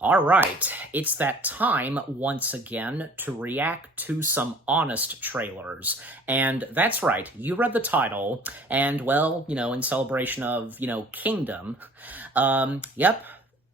All right, it's that time once again to react to some honest trailers. And that's right, you read the title, and well, in celebration of, Kingdom, yep,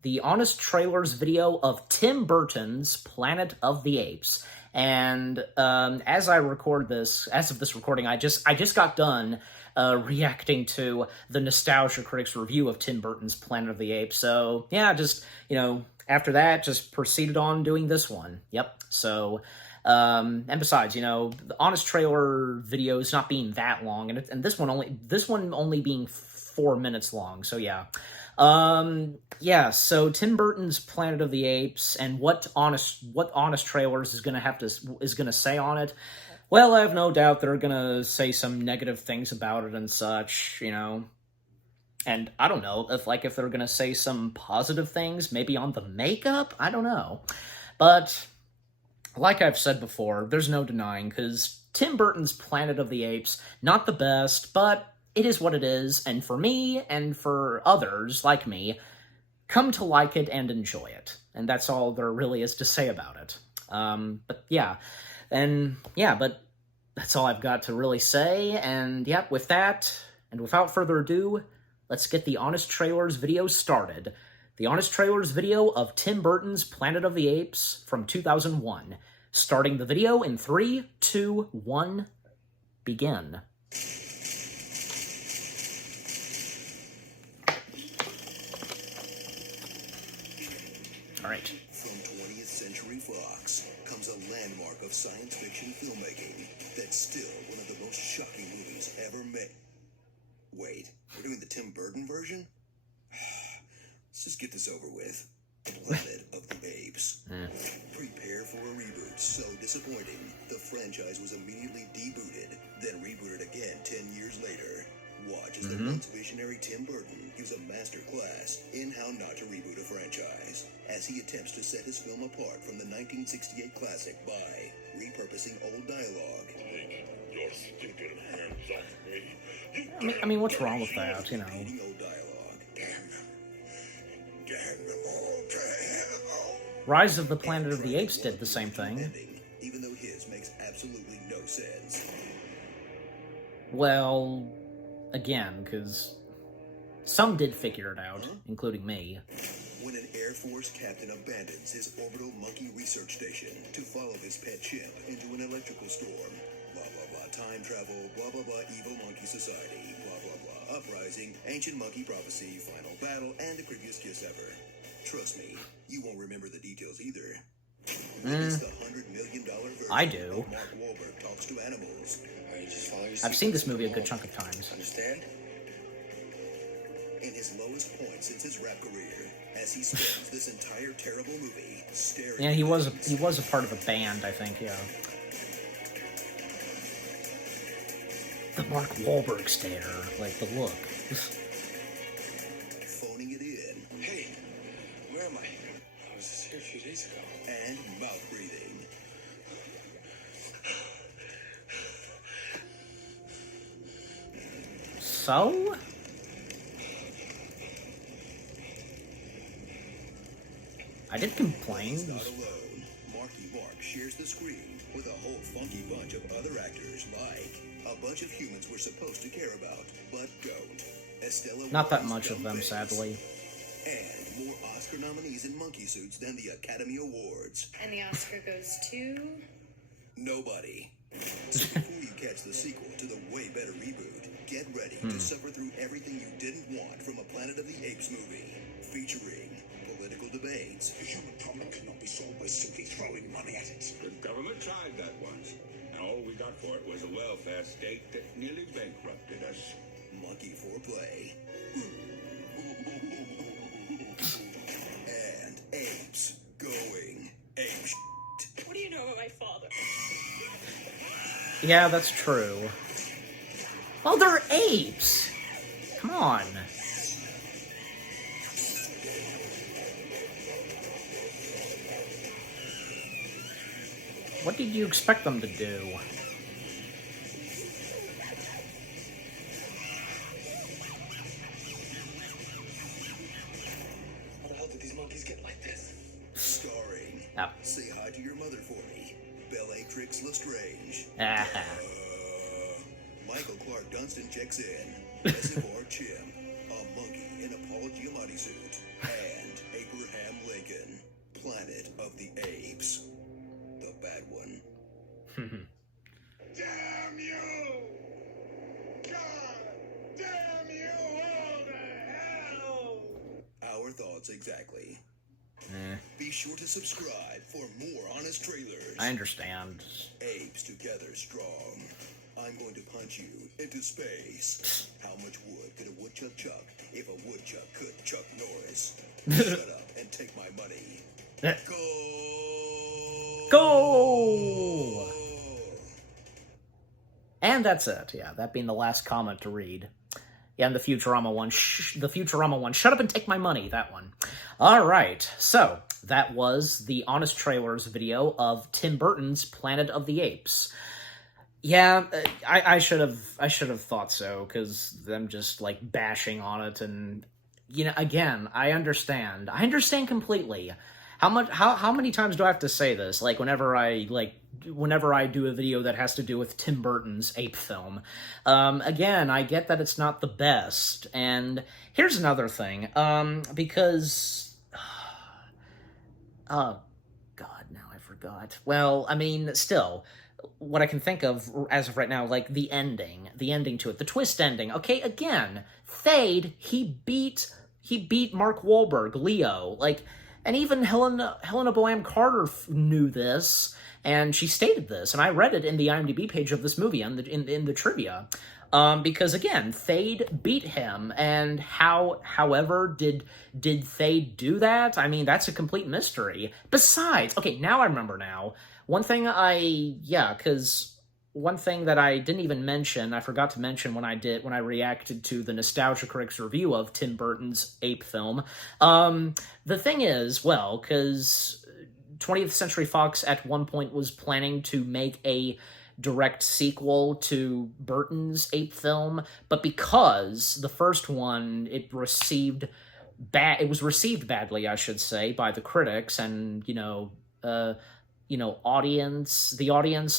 the Honest Trailers video of Tim Burton's Planet of the Apes. And as of this recording, I just got done reacting to the Nostalgia Critics review of Tim Burton's Planet of the Apes. So yeah, after that, just proceeded on doing this one. Yep. So, and besides, the Honest Trailer videos not being that long, and this one only being 4 minutes long. So yeah. Yeah, so Tim Burton's Planet of the Apes and what Honest Trailers is gonna say on it. Well, I have no doubt they're gonna say some negative things about it and such, And I don't know if they're gonna say some positive things, maybe on the makeup. I don't know, but like I've said before, there's no denying because Tim Burton's Planet of the Apes not the best, but it is what it is, and for me, and for others like me, come to like it and enjoy it. And that's all there really is to say about it. But that's all I've got to really say, and yeah, with that, and without further ado, let's get the Honest Trailers video started. The Honest Trailers video of Tim Burton's Planet of the Apes from 2001. Starting the video in 3, 2, 1, begin. All right. From 20th Century Fox comes a landmark of science fiction filmmaking that's still one of the most shocking movies ever made. Wait, we're doing the Tim Burton version? Let's just get this over with. Planet of the Apes. Prepare for a reboot so disappointing, the franchise was immediately debooted, then rebooted again 10 years later. Watch as the once visionary Tim Burton gives a master class in how not to reboot a franchise, as he attempts to set his film apart from the 1968 classic by repurposing old dialogue. Take your stinking hands off me. I mean, what's wrong with that, Repeating old dialogue. Damn them all to hell. Rise of the Planet of the Apes did the same thing. Ending, even though his makes absolutely no sense. Well, again, because some did figure it out, including me. When an Air Force captain abandons his orbital monkey research station to follow his pet chimp into an electrical storm, blah blah blah, time travel, blah blah blah, evil monkey society, blah blah blah, uprising, ancient monkey prophecy, final battle, and the creepiest kiss ever. Trust me, you won't remember the details either. Witness the $100 million version I do. of Mark Wahlberg talks to animals. I've seen this movie a good chunk of times. Understand? In his lowest point since his rap career, as he spends this entire terrible movie staring. Yeah, he was a part of a band, I think. Yeah. The Mark Wahlberg stare, like the look. Phoning it in. Hey, where am I? I was just here a few days ago. And mouth breathing. So? I did complain. He's not alone. Marky Mark shares the screen with a whole funky bunch of other actors like a bunch of humans we're supposed to care about, but don't. Estella Not that Warren's much of them, Dumb Face. sadly. And more Oscar nominees in monkey suits than the Academy Awards. And the Oscar goes to... Nobody. So before you catch the sequel to the way better reboot, get ready to suffer through everything you didn't want from a Planet of the Apes movie, featuring political debates. The human problem cannot be solved by simply throwing money at it. The government tried that once, and all we got for it was a welfare state that nearly bankrupted us. Monkey foreplay. And apes going ape shit. What do you know about my father? Yeah, that's true. Well, they're apes! Come on. What did you expect them to do? How the hell did these monkeys get like this? Oh. Say hi to your mother for me, Bellatrix Lestrange. Michael Clark Dunstan checks in. Reservoir Chim, a monkey in a Paul Giamatti suit, and Abraham Lincoln, Planet of the Apes. The bad one. Damn you! God damn you all to hell! Our thoughts exactly. Eh, Be sure to subscribe for more honest trailers. I understand. Apes together strong. I'm going to punch you into space. How much wood could a woodchuck chuck if a woodchuck could Chuck Norris? Shut up and take my money. Go! Go! And that's it. Yeah, that being the last comment to read. Yeah, and the Futurama one. The Futurama one. Shut up and take my money. That one. All right. So that was the Honest Trailers video of Tim Burton's Planet of the Apes. Yeah, I should have thought so, because them just like bashing on it, and again, I understand completely. How many times do I have to say this? Like whenever I do a video that has to do with Tim Burton's ape film, again, I get that it's not the best, and here's another thing, because oh god, now I forgot. Well, I mean, still. What I can think of as of right now, like the ending to it, the twist ending. Okay, again, Thade, he beat Mark Wahlberg, Leo, and even Helena Bonham Carter knew this, and she stated this, and I read it in the IMDb page of this movie in the trivia, because again, Thade beat him, and however did Thade do that? I mean, that's a complete mystery. Besides, okay, now I remember now. One thing that I didn't even mention, I forgot to mention when I reacted to the Nostalgia Critics review of Tim Burton's ape film. The thing is, well, because 20th Century Fox at one point was planning to make a direct sequel to Burton's ape film, but because the first one, it was received badly, I should say, by the critics and, the audience,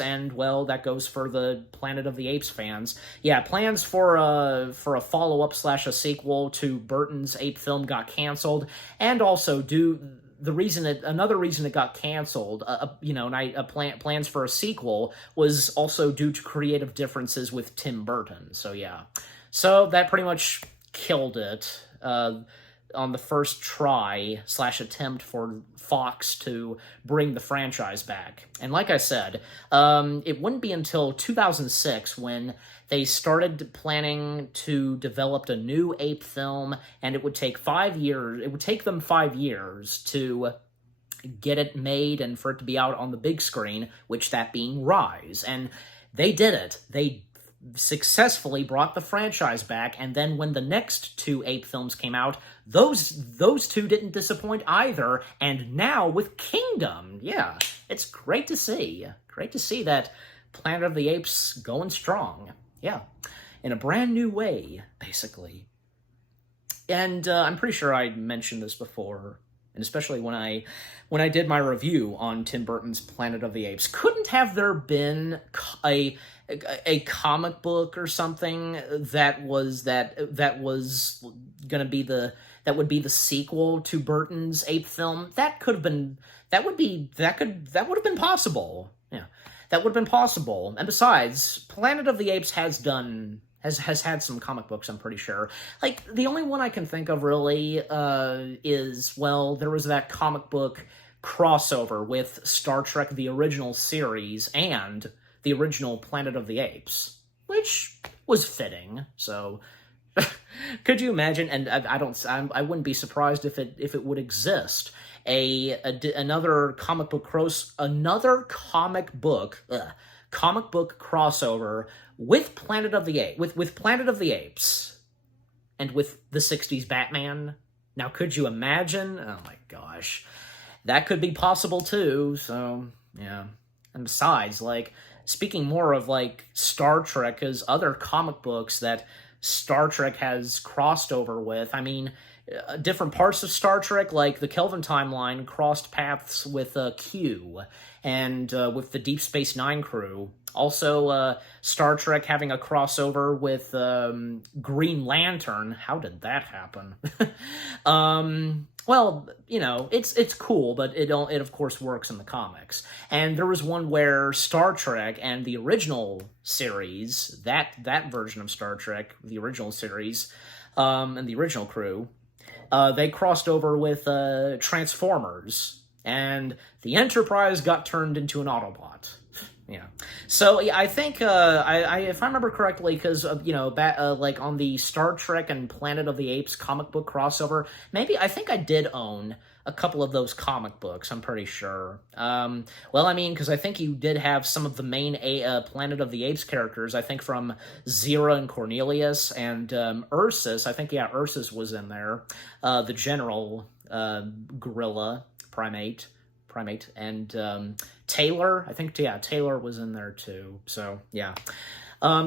and, well, that goes for the Planet of the Apes fans. Yeah, plans for a follow-up / a sequel to Burton's ape film got canceled, and also another reason it got canceled, plans for a sequel was also due to creative differences with Tim Burton. So yeah, so that pretty much killed it on the first try / attempt for Fox to bring the franchise back. And like I said, it wouldn't be until 2006 when they started planning to develop a new ape film, and it would take 5 years. It would take them 5 years to get it made and for it to be out on the big screen, which that being Rise. And they did it. They successfully brought the franchise back, and then when the next 2 ape films came out, those 2 didn't disappoint either, and now with Kingdom, yeah, it's great to see. Great to see that Planet of the Apes going strong. Yeah, in a brand new way, basically. And I'm pretty sure I mentioned this before, and especially when I did my review on Tim Burton's Planet of the Apes, couldn't have there been a comic book or something that would be the sequel to Burton's ape film? That would have been possible. Yeah, that would have been possible. And besides, Planet of the Apes has had some comic books, I'm pretty sure. Like, the only one I can think of, really, is, well, there was that comic book crossover with Star Trek The Original Series and the original Planet of the Apes, which was fitting, so... Could you imagine, and I wouldn't be surprised if it would exist, another comic book crossover with Planet of the Apes, with Planet of the Apes, and with the 60s Batman. Now, could you imagine? Oh my gosh. That could be possible too, so, yeah. And besides, speaking more of, Star Trek as other comic books that Star Trek has crossed over with, I mean, different parts of Star Trek, like the Kelvin timeline, crossed paths with Q and with the Deep Space Nine crew. Also, Star Trek having a crossover with Green Lantern. How did that happen? Well, you know, it's cool, but it of course works in the comics. And there was one where Star Trek and the original series, that version of Star Trek, the original series, and the original crew, they crossed over with Transformers, and the Enterprise got turned into an Autobot. Yeah. So yeah, I think I if I remember correctly, because you know, like on the Star Trek and Planet of the Apes comic book crossover, maybe I think I did own a couple of those comic books. I'm pretty sure. Well, I mean, because I think you did have some of the main Planet of the Apes characters. I think from Zira and Cornelius and Ursus. I think Ursus was in there. The General Gorilla Primate, and Taylor, I think, Taylor was in there too. So yeah.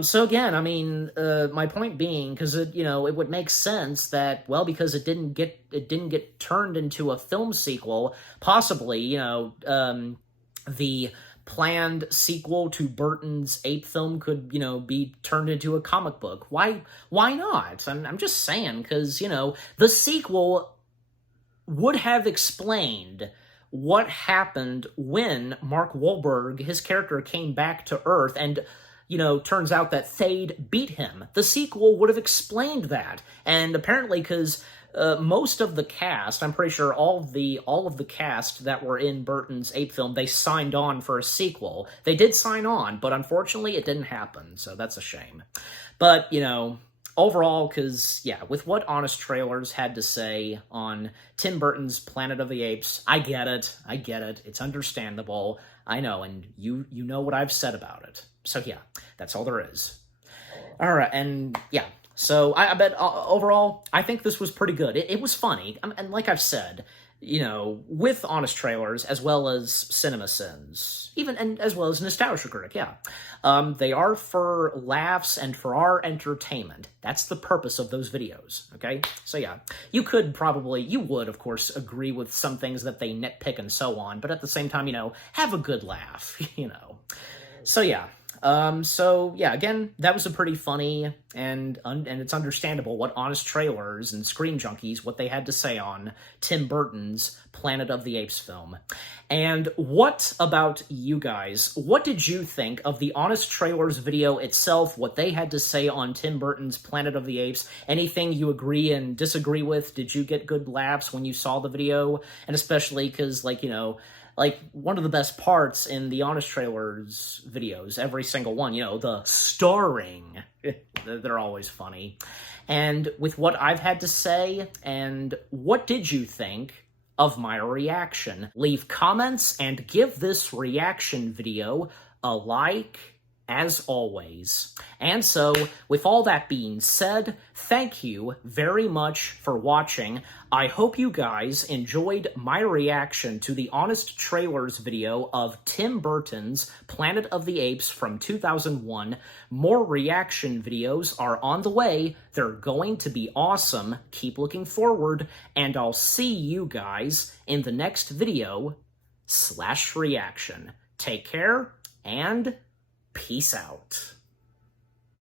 So again, I mean, my point being, because it would make sense that, well, because it didn't get turned into a film sequel, possibly, the planned sequel to Burton's Ape film could, be turned into a comic book. Why not? I'm just saying, because, the sequel would have explained what happened when Mark Wahlberg, his character, came back to Earth and, turns out that Thade beat him. The sequel would have explained that. And apparently, because most of the cast, I'm pretty sure all of the cast that were in Burton's Ape film, they signed on for a sequel. They did sign on, but unfortunately it didn't happen, so that's a shame. But, overall, because, yeah, with what Honest Trailers had to say on Tim Burton's Planet of the Apes, I get it. It's understandable. I know, and you know what I've said about it. So, yeah, that's all there is. All right, and, yeah, so I bet overall, I think this was pretty good. It was funny, and like I've said, with Honest Trailers, as well as Cinema Sins, and as well as Nostalgia Critic, yeah. They are for laughs and for our entertainment. That's the purpose of those videos, okay? So yeah, you would, of course, agree with some things that they nitpick and so on, but at the same time, have a good laugh, So yeah. Again, that was a pretty funny, and it's understandable what Honest Trailers and Screen Junkies, what they had to say on Tim Burton's Planet of the Apes film. And what about you guys? What did you think of the Honest Trailers video itself, what they had to say on Tim Burton's Planet of the Apes? Anything you agree and disagree with? Did you get good laughs when you saw the video? And especially because, one of the best parts in the Honest Trailers videos, every single one, the starring, they're always funny. And with what I've had to say, and what did you think of my reaction? Leave comments and give this reaction video a like, as always. And so, with all that being said, thank you very much for watching. I hope you guys enjoyed my reaction to the Honest Trailers video of Tim Burton's Planet of the Apes from 2001. More reaction videos are on the way. They're going to be awesome. Keep looking forward, and I'll see you guys in the next video /reaction. Take care, and peace out.